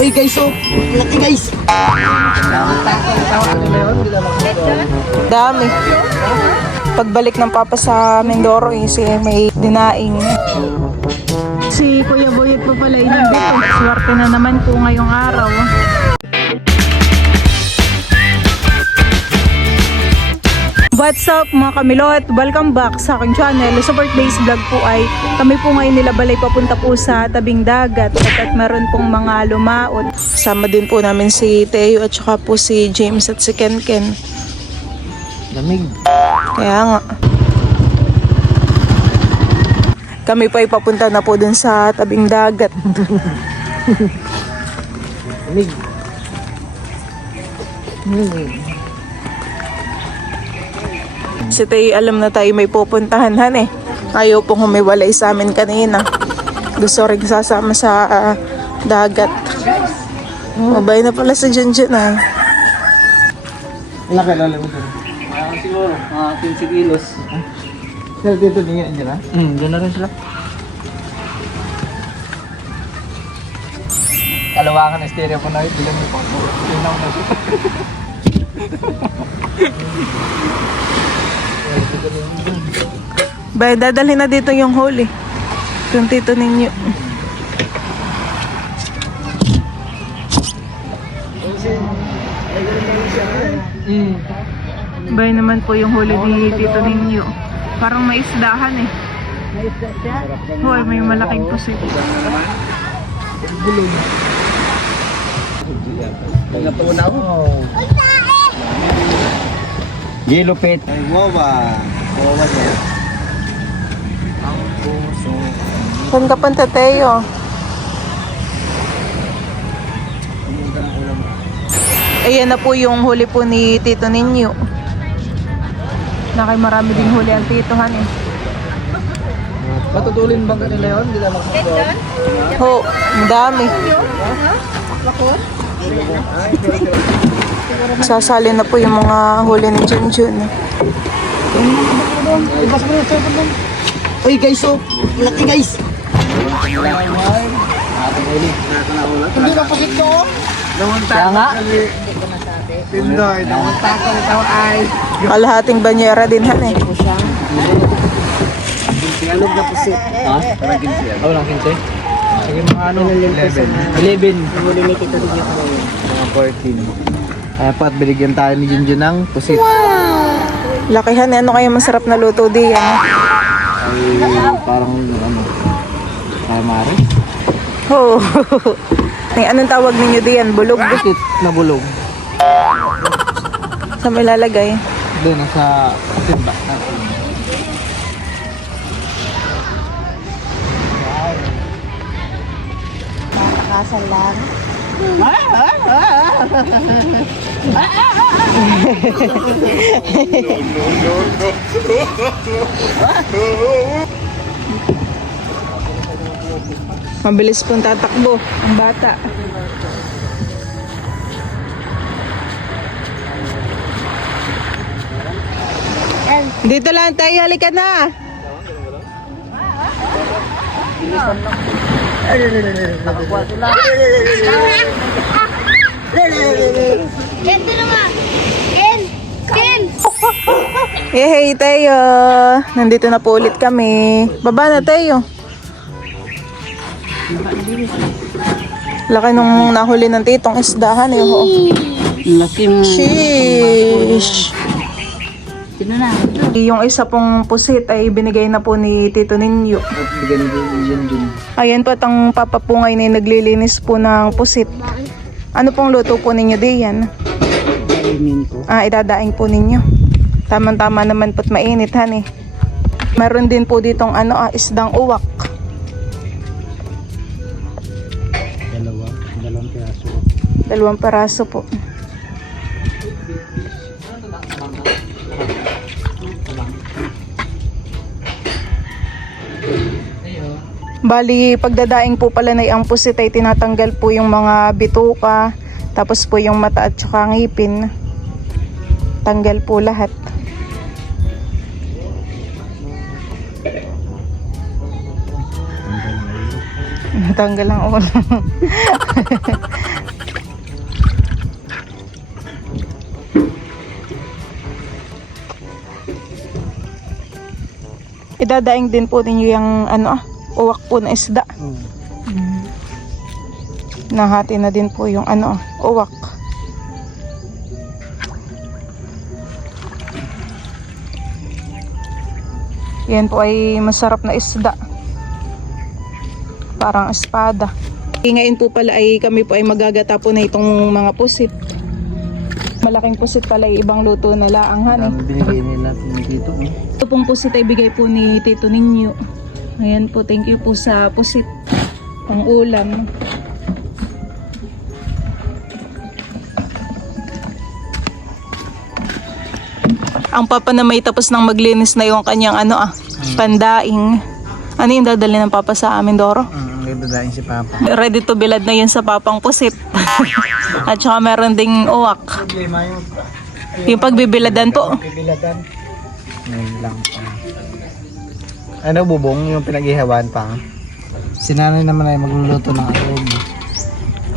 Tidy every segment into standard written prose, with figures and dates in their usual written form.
Uy guys, oh, laki guys. Dami. Pagbalik ng papa sa Mindoro, si may dinaing. Si Kuya Boyet po pala inandito. Swerte na naman po ngayong araw. What's up mga kamilot? Welcome back sa aking channel. Sa birthday's vlog po ay kami po ngayon nilabalay papunta po sa tabing dagat at meron pong mga lumaot. Sama din po namin si Teo at saka po si James at si Kenken. Lamig. Kaya nga. Kami po ay papunta na po dun sa tabing dagat. Lamig. Si Teo alam na tayo may pupuntahan eh. Ayaw pong humiwalay sa amin kanina. Gusto rin sasama sa dagat. Mabay na pala sa Junjun ah. Ilang kailan mo dito? Siguro, 15 kilos. Sir, dito niya, dyan na? Dyan na rin sila. Kalawakan na stereo po na rin, bilang mo po. Tinaw na siya. Bay, dadalhin na dito yung hole eh. Yung tito ninyo. Bay naman po yung hole ni tito ninyo. Parang may isdahan eh. May isda siya? Hoy, may malaking pusit. Gulong. Nagnapunan ako. Yellow pit. Ay, wawa. Wawa niya. Ang puso. Saan ka punta, Teo? Ayan na po yung huli po ni tito ninyo. Nakay marami din huli ang titohan eh. Patutulin bang kanila yun? Hindi lang magsasabi. Ho, ang dami. Sasali na po yung mga huli ni Junjun. Uy guys, oh, laki guys. Hindi na po sito. Kaya nga. Pindoy, namunta ko ito ay. Kalahating banyera din han eh. Singalog na po sit. Ha? Parang 15. Oh, lang 15? Sige mga ano, 11. Huli ni Tito Digyo ko ngayon. Mga 14. Kaya po at binigyan tayo ni Junjun ng pusit. Lakihan eh. Ano kaya masarap na luto diyan? Ay, parang ano, calamari. Ho. Anong tawag ninyo diyan? Bulog? Pusit na bulong. Saan may lalagay? Doon, nasa timba. Nakakasan lang. Mabilis pong tatakbo ang bata. Dito lang tayo, halika na. Ken, dito nga! Ken! Ken! Hey, Teo. Nandito na po ulit kami. Baba na, Teo. Laki nung nahuli ng titong isdahan eh. Ho. Laki mo. Sheesh. Sino na? Yung isa pong pusit ay binigay na po ni tito ninyo. At bigyan ni Junjun. Ayan po at ang papapungay na naglilinis po ng pusit. Ano pong luto po ninyo diyan? Kainin ko. Idadaing po ninyo. Tama-tama naman po't mainit han eh. Meron din po ditong isdang uwak. Dalawang piraso. 2 peraso po. Bali, pagdadaing po pala na ang pusit ay tinatanggal po yung mga bituka, tapos po yung mata at saka ngipin. Tanggal po lahat. Tanggal ang ulo. Idadaing din po ninyo yung uwak po na isda. Nahati na din po yung uwak. Yan po ay masarap na isda. Parang espada. Ngayon po pala ay kami po ay magagata po na itong mga pusit. Malaking pusit pala ay ibang luto na laang Binigay nila dito. Ito pong pusit ay bigay po ni Tito Ninyo. Ayan po, thank you po sa pusit. Pang ulam. Ang papa na may tapos nang maglinis na yung kanyang pandaing. Ano yung dadali ng papa sa amin, Doro? Nagdadaing si Papa. Ready to bilad na yun sa papang pusit. At saka meron ding uwak. Problema Yung pagbibiladan po. Bibiladan. Ngayon lang. Ano bubong? Yung pinag-ihawan pa. Si nanay naman ay magluluto ng adobo.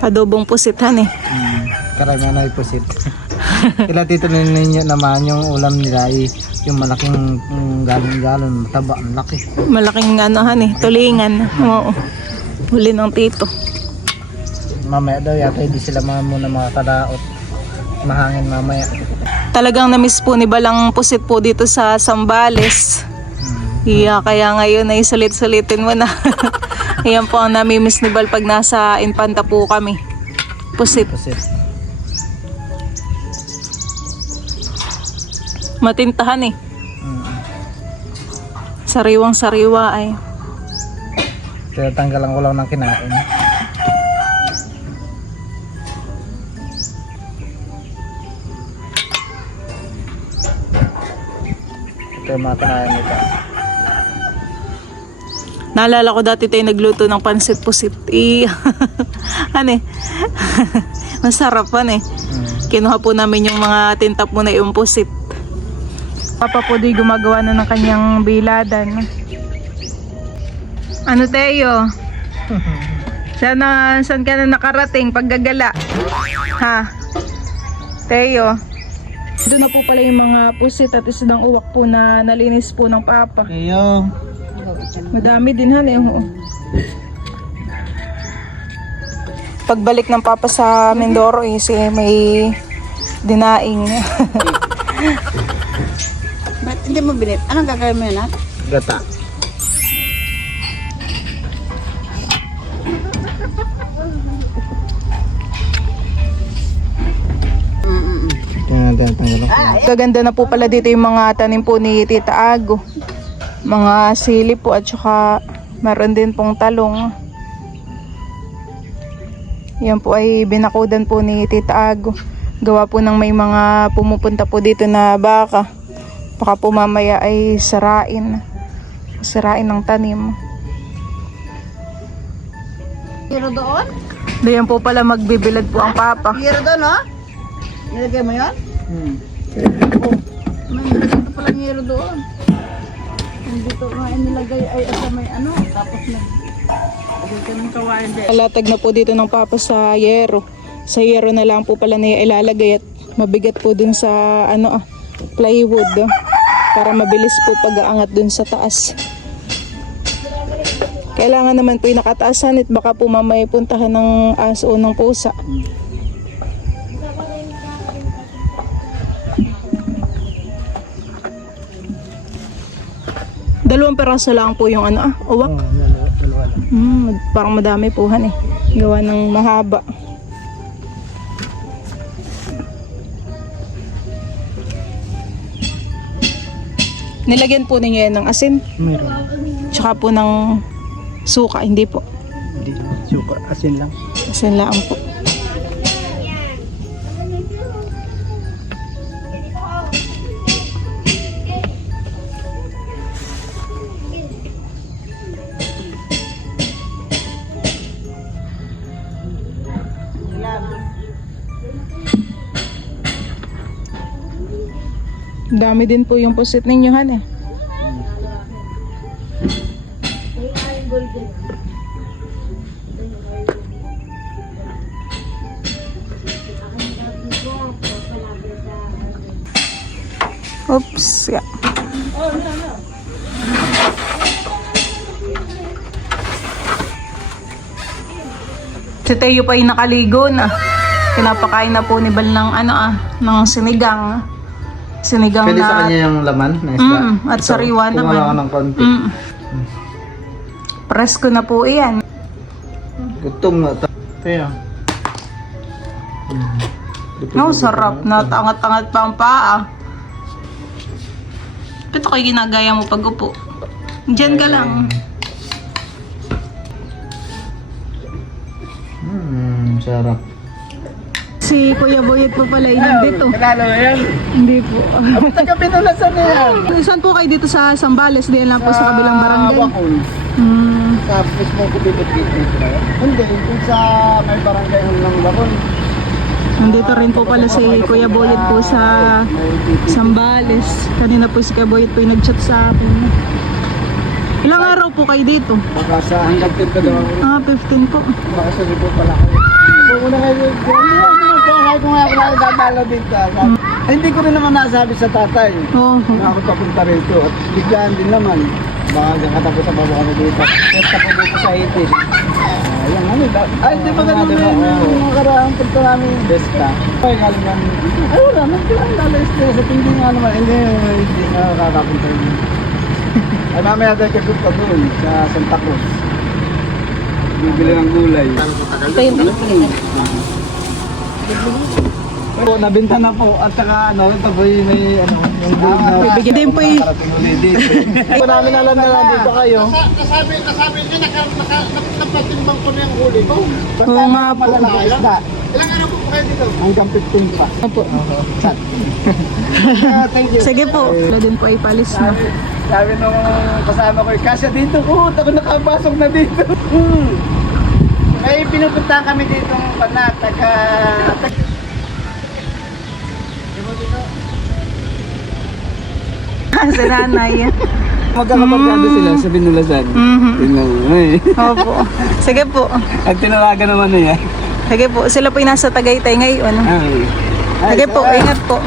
Adobong pusitan eh. Karamihan ay pusit. Kila Tito Ninyo naman yung ulam nila ay yung malaking galon-galon, mataba, ang laki. Malaking tulingan. Oo. Huli ng tito. Mamaya daw yata hindi sila muna makakadaot. Mahangin mamaya. Talagang na-miss po ni Balang pusit po dito sa Sambales. Kaya ngayon ay sulit-sulitin mo na. Ayan po ang nami-miss ni Bal pag nasa Infanta po kami. Pusit. Pusit. Matintahan eh. Sariwang-sariwa ay. Tinatanggalan ko lang ng kinain. Ito yung mga kinain nito. Naalala ko dati tayo nagluto ng pansit pusit. Masarap Kinuha po namin yung mga tintap mo na yung pusit. Papa po di gumagawa na ng kanyang biladan. Ano Teo? Saan ka na nakarating paggagala? Ha? Teo? Doon na po pala yung mga pusit at isdang uwak po na nalinis po ng Papa. Ayo. Madami din Pagbalik ng Papa sa Mindoro may dinaing. Ba't hindi mo binit? Anong gagawin mo yun, ha? Gata. Gaganda na po pala dito yung mga tanim po ni Tita Ago. Mga sili po at saka meron din pong talong. Yan po ay binakudan po ni Tita Ago. Gawa po ng may mga pumupunta po dito na baka. Baka po mamaya ay sirain ng tanim. Hiro doon? Doon po pala magbibilad po ang Papa. Hiro doon, no? Nilagay mo yun? May dito palang hiro doon. Dito nga inilagay ay asa may tapos lagay ka ng kawain din. Alatag na po dito ng Papa sa yero. Sa yero na lang po pala niya ilalagay at mabigat po dun sa plywood para mabilis po pag-aangat dun sa taas. Kailangan naman po yung nakataasan at baka po mamaya puntahan ng aso o ng pusa. Dalawang peraso lang po yung uwak. Dalawa lang. Parang madami po gawa ng mahaba. Nilagyan po ninyo yan ng asin. Meron. Tsaka po ng suka, hindi po. Hindi. Suka. Asin lang. Asin lang po. Dami din po yung pusit ninyo, Oops, yeah. Si Teo pa ay nakaligo na. Pinapakain na po ni Bal ng ng sinigang. Sinigang Pwede na... sa kanya yung laman na isda. at sariwa naman. Kumuha ka ng konti. Presko na po iyan. Gutom na. Kaya. Sarap na. Angat-angat pa ang paa. Ito kayo ginagaya mo pag upo. Diyan ka lang. Sarap. Si Kuya Boyet po pala ay nandito. Kilala mo yan? Hindi po. Taga-Pinulasan na yan. Saan po kayo dito sa Sambales? Diyan lang po sa kabilang barangay. Wakul. Sa mismo ko bibit-bit na yun. Hindi, kung sa may barangay ng Wakul. Nandito rin po pala si Kuya Boyet po sa Sambales. Kanina po si Kuya Boyet po yung nag-chat sa akin. Ilang araw po kayo dito? Baka sa hanggang 15 daw. 15 po. Baka sa report pala kayo. Kung una kayo, kahit kung ako lang dadalo dito. Ay, hindi ko rin naman nasabi sa tatay. Oo. Na ako papunta rito. At biglaan din naman. Baka katapos sa babo kami dito. Testa ko dito sa itin. Ayan, ay, hindi pa ganun na yung mga karaang punta namin. Testa. Ay, galing namin. Ay, wala. Nagtilang lala-stress. At hindi nga naman. Hindi nakakapunta rin. Ay, mamaya tayo kagunta doon sa Santa Cruz. Bibili ng gulay. Po, nabenta na po at saka ito po yung may yung buong na Bibigyan din po yung... Hindi po namin alam na nandito kayo. Nasabi niya, napatimbang ko na yung huli ko. Oo nga po. Isda. Ilang araw po kayo dito? Hanggang 15 pa. Opo. Thank you. Sige po. Wala din po ay palis na. Sabi nung kasama ko, kasya dito ko, ako nakapasok na dito. May pinupuntahan kami dito ng Panataga. Sa nanay. Magkakapagkado sila sa Binulasan. Opo. Sige po. At tinalaga naman niya. Sige po. Sila po yung nasa Tagaytay ngayon. Ay. Sige po. Ingat po.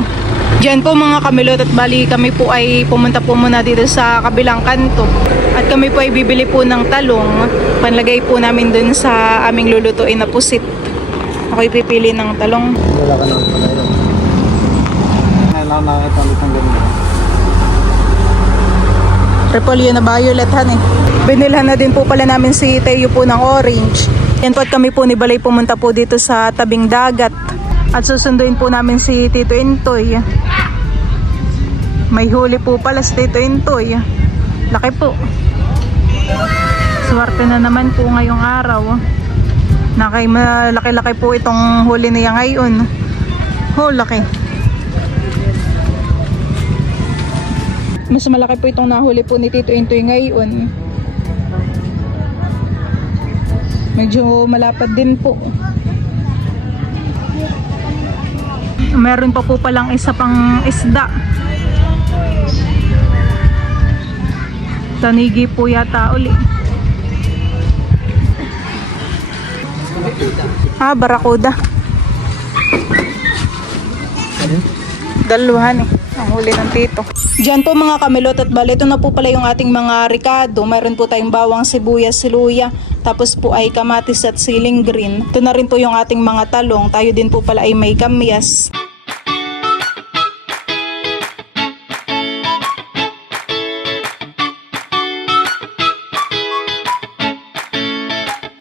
Diyan po mga kamilot at bali kami po ay pumunta po muna dito sa kabilang kanto. At kami po ay bibili po ng talong. Panlagay po namin dun sa aming lulutuin na pusit. Ako'y pipili ng talong. Wala ka naman pala yun. Kailangan nakakita ulit ng ganun. Repolyo na violet han eh. Binilhan na din po pala namin si Teo po ng orange. Yan po at kami po ni Balay pumunta po dito sa tabing dagat. At susunduin po namin si Tito Intoy. May huli po pala si Tito Intoy. Laki po. Swerte na naman po ngayong araw. Malaki-laki po itong huli niya ngayon. Laki. Mas malaki po itong nahuli po ni Tito Intoy ngayon. Medyo malapad din po. Meron pa po palang isa pang isda. Tanigi po yata uli. Barakuda. Dalawahan eh. Ang huli ng tito. Diyan po mga kamilot at bali, ito na po pala yung ating mga ricado. Mayroon po tayong bawang, sibuyas, siluya. Tapos po ay kamatis at siling green. Ito na rin po yung ating mga talong. Tayo din po pala ay may kamyas.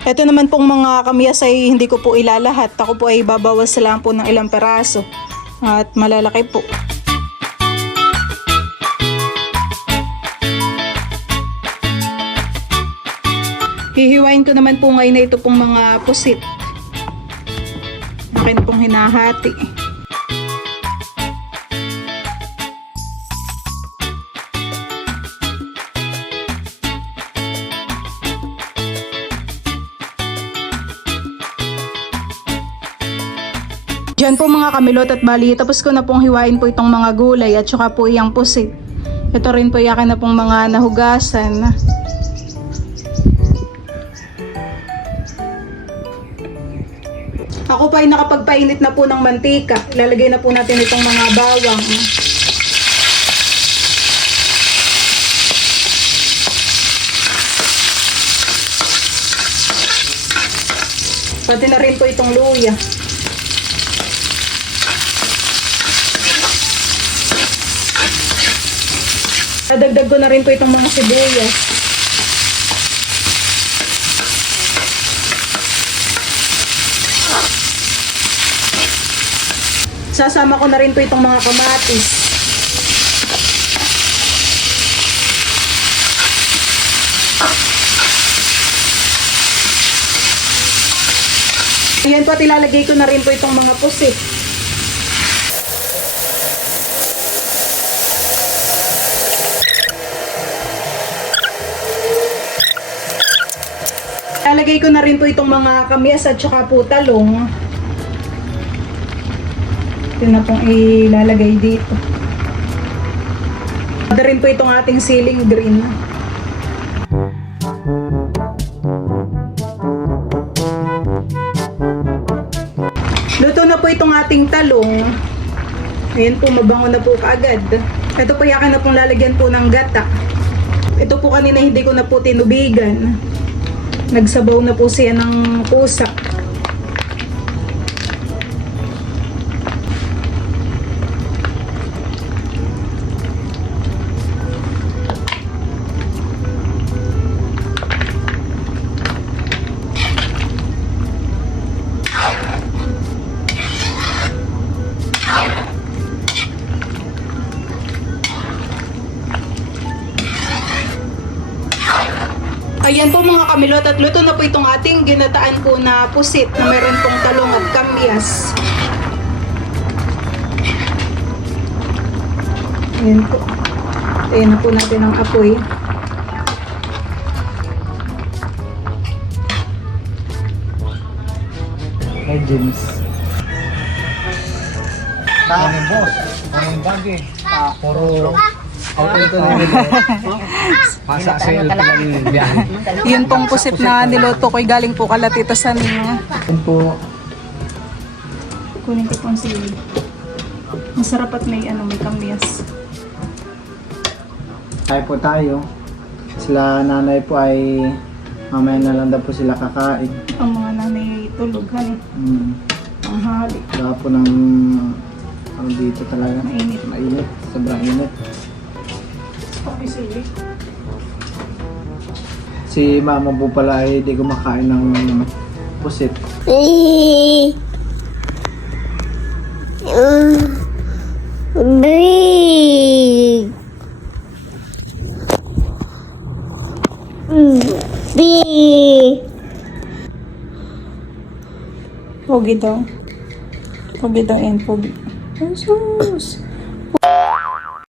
Ito naman pong mga kamyas ay hindi ko po ilalahat. Ako po ay babawas lang po ng ilang peraso. At malalaki po. Hihiwain ko naman po ngayon na ito pong mga pusit. Akin pong hinahati. Diyan po mga kamilot at bali, tapos ko na pong hiwain po itong mga gulay at saka po iyang pusit. Ito rin po yakin na pong mga nahugasan. Ako pa ay nakapagpainit na po ng mantika. Ilalagay na po natin itong mga bawang. Pati na rin po itong luya. Dadagdag ko na rin po itong mga sibuyas. Sasama ko na rin po itong mga kamatis. Ayan po at ilalagay ko na rin po itong mga pusit. Ilalagay ko na rin po itong mga kamyas at saka po talong. Ito na pong ilalagay dito. Ito rin po itong ating ceiling green. Luto na po itong ating talong. Ayan po, mabango na po kaagad. Ito po yakan na pong lalagyan po ng gata. Ito po kanina hindi ko na po tinubigan. Nagsabaw na po siya ng pusa. Ayan po mga kamilot at luto na po itong ating ginataan po na pusit na meron pong talong at kamyas. Ayan po. Ayan na po natin ang apoy. May James. Ano boss? Anong bagay? Puro... Okay ito na nila. Masa sa'yo talaga yung biyahe. Yun pong pusit na niluto ko'y galing po Kalatitasan. Yan po. Kunin ko pong sili. Masarap at may kamyas. Tayo po tayo. Sila nanay po ay mamaya na lang daw po sila kakain. Ang mga nanay tulog, honey. Ang hali. Wala po ng ano dito talaga. Mainit. Mainit. Sobrang init. Okay, sili. Si mama po pala ay di kumakain ng pusit. Pogi daw. Pogi daw yan, pogi. Jesus!